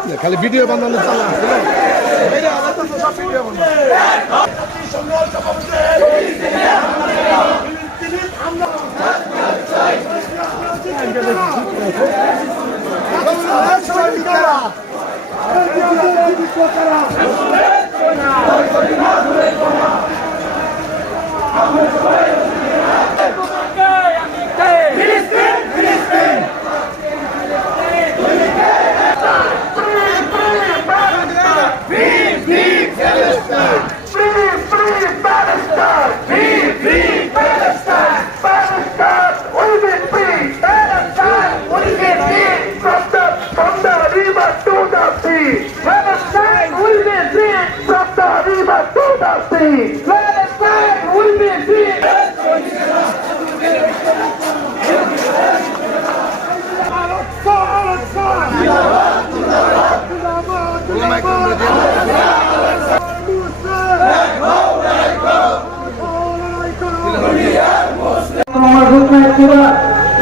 খালি ভিডিও বানানো চালা তো সব ভিডিও বানানো Free, free Palestine! Free, free Palestine! Palestine will be free! Palestine will be free from the, from the river to the sea! Palestine will be free from the river democracy. Palestine will be free.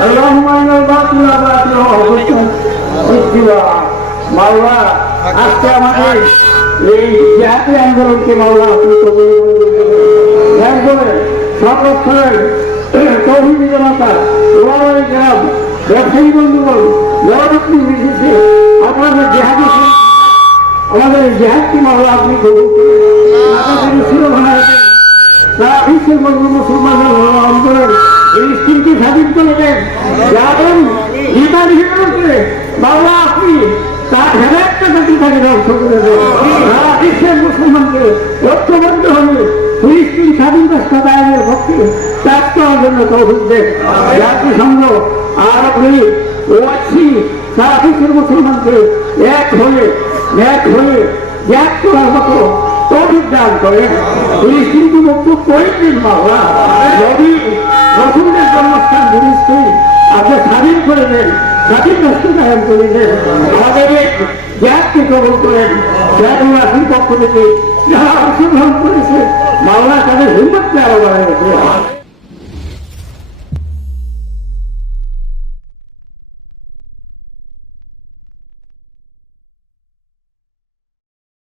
اللهم ان الباطل باطل وحكم اتباع এই জাতীয় আন্দোলনকে মাওলা আপনি করে সংরক্ষণের তৌহিদি জনতা ওলামাই গ্রাম ব্যবসায়ী বন্ধুগণ জনপ্রতি বিশেষে আপনাদের জেহাদি আমাদের জেহাদকে মাওলা আপনি কবুল মুসলমানদের অন্তরের এই স্ত্রীকে স্বাধীন করে যাবেন গীতা লিখে বাবা আপনি তার হেদায়তটা যদি তাকে ধ্বংস বিশ্বের মুসলমানকে ঐক্যবদ্ধ হবে ফিলিস্তিন স্বাধীনতা সদায়নের পক্ষে ত্যাগ করার জন্য দেন। জাতিসংঘ আরব লীগ ওয়াসি মুসলমানকে এক হয়ে এক হয়ে ত্যাগ করার মতো তৌফিক দান করে ফিলিস্তিনকে মুক্ত করে বাবা। যদি রসুলের জন্মস্থান ফিলিস্তিন আপনি স্বাধীন করে দেন, স্বাধীন রাষ্ট্র কায়ন করে দেন, আমাদের জ্ঞানকে কবল করেন যারা পক্ষ থেকে যারা অংশগ্রহণ করেছে মামলা তাদের আরও বাড়াই